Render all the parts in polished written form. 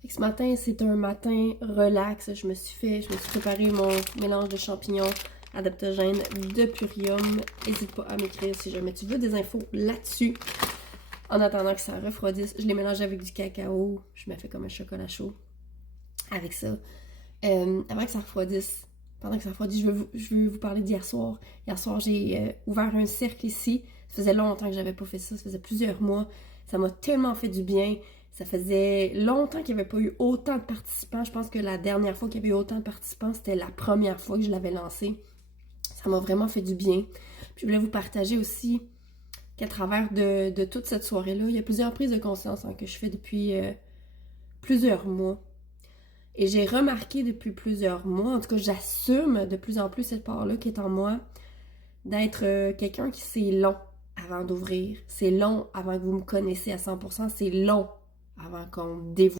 Fait que ce matin, c'est un matin relax. Je me suis préparé mon mélange de champignons adaptogènes de Purium. N'hésite pas à m'écrire si jamais tu veux des infos là-dessus. En attendant que ça refroidisse, je les mélange avec du cacao. Je me fais comme un chocolat chaud avec ça. Avant que ça refroidisse, pendant que ça refroidit, je veux vous parler d'hier soir. Hier soir, j'ai ouvert un cercle ici. Ça faisait longtemps que j'avais pas fait ça. Ça faisait plusieurs mois. Ça m'a tellement fait du bien. Ça faisait longtemps qu'il n'y avait pas eu autant de participants. Je pense que la dernière fois qu'il y avait eu autant de participants, c'était la première fois que je l'avais lancé. Ça m'a vraiment fait du bien. Puis je voulais vous partager aussi qu'à travers de toute cette soirée-là, il y a plusieurs prises de conscience que je fais depuis plusieurs mois. Et j'ai remarqué depuis plusieurs mois, en tout cas j'assume de plus en plus cette part-là qui est en moi, d'être quelqu'un qui c'est long avant d'ouvrir. C'est long avant que vous me connaissiez à 100%. C'est long avant qu'on me dévoue.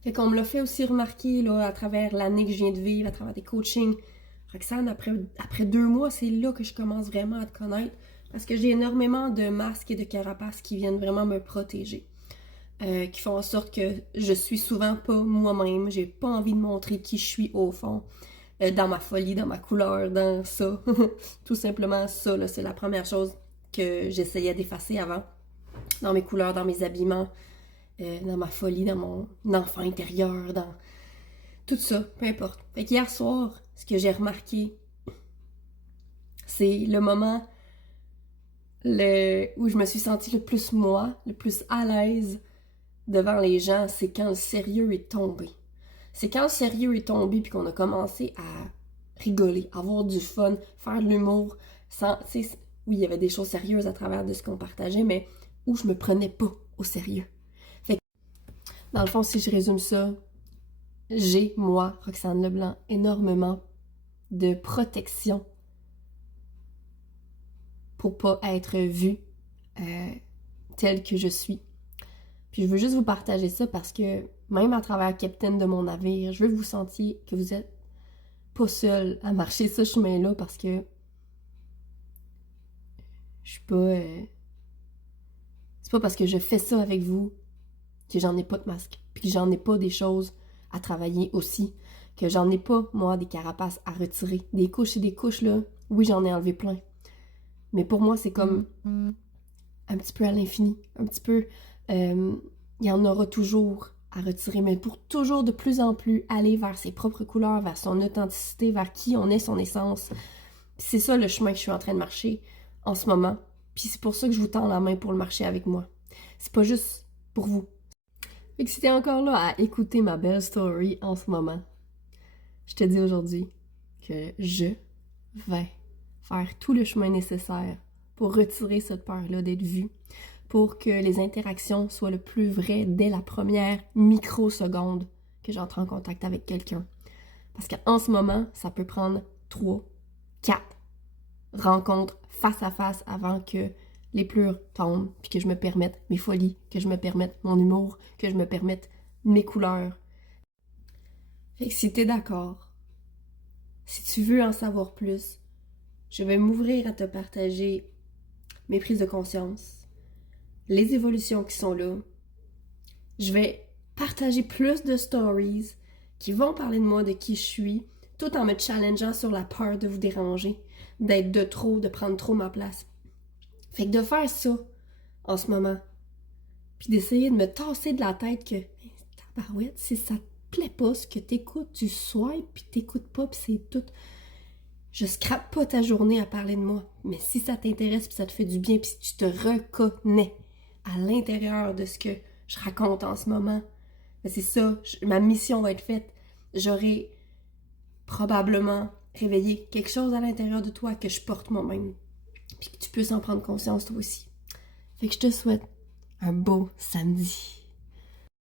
Fait qu'on me l'a fait aussi remarquer là, à travers l'année que je viens de vivre, à travers des coachings. Roxane, après 2 mois, c'est là que je commence vraiment à te connaître parce que j'ai énormément de masques et de carapaces qui viennent vraiment me protéger. Qui font en sorte que je suis souvent pas moi-même. J'ai pas envie de montrer qui je suis au fond. Dans ma folie, dans ma couleur, dans ça. Tout simplement ça, là, c'est la première chose que j'essayais d'effacer avant. Dans mes couleurs, dans mes habillements, dans ma folie, dans mon enfant intérieur, dans tout ça, peu importe. Fait qu'hier soir, ce que j'ai remarqué, c'est le moment où je me suis sentie le plus moi, le plus à l'aise devant les gens, c'est quand le sérieux est tombé. C'est quand le sérieux est tombé puis qu'on a commencé à rigoler, avoir du fun, faire de l'humour, sans, oui, il y avait des choses sérieuses à travers de ce qu'on partageait, mais où je me prenais pas au sérieux. Fait que, dans le fond, si je résume ça, j'ai, moi, Roxane Leblanc, énormément de protection pour pas être vue telle que je suis. Puis je veux juste vous partager ça parce que même à travers Capitaine de mon navire, je veux que vous sentiez que vous êtes pas seul à marcher ce chemin-là parce que je suis pas... c'est pas parce que je fais ça avec vous que j'en ai pas de masque, puis que j'en ai pas des choses à travailler aussi, que j'en ai pas, moi, des carapaces à retirer. Des couches et des couches, là, oui, j'en ai enlevé plein. Mais pour moi, c'est comme un petit peu à l'infini, un petit peu... il y en aura toujours à retirer, mais pour toujours de plus en plus aller vers ses propres couleurs, vers son authenticité, vers qui on est, son essence. Puis c'est ça le chemin que je suis en train de marcher en ce moment. Puis c'est pour ça que je vous tends la main pour le marcher avec moi. C'est pas juste pour vous. Fait que si t'es encore là à écouter ma belle story en ce moment, je te dis aujourd'hui que je vais faire tout le chemin nécessaire pour retirer cette peur-là d'être vue, pour que les interactions soient le plus vraies dès la première microseconde que j'entre en contact avec quelqu'un. Parce qu'en ce moment, ça peut prendre 3, 4 rencontres face à face avant que les pleurs tombent, puis que je me permette mes folies, que je me permette mon humour, que je me permette mes couleurs. Fait que si t'es d'accord, si tu veux en savoir plus, je vais m'ouvrir à te partager mes prises de conscience, les évolutions qui sont là. Je vais partager plus de stories qui vont parler de moi, de qui je suis, tout en me challengeant sur la peur de vous déranger, d'être de trop, de prendre trop ma place. Fait que de faire ça en ce moment, puis d'essayer de me tasser de la tête que tabarouette, si ça te plaît pas ce que t'écoutes, tu swipes puis t'écoutes pas puis c'est tout. Je scrape pas ta journée à parler de moi, mais si ça t'intéresse puis ça te fait du bien puis si tu te reconnais à l'intérieur de ce que je raconte en ce moment, ben c'est ça, ma mission va être faite. J'aurai probablement réveillé quelque chose à l'intérieur de toi que je porte moi-même, puis que tu puisses en prendre conscience toi aussi. Fait que je te souhaite un beau samedi.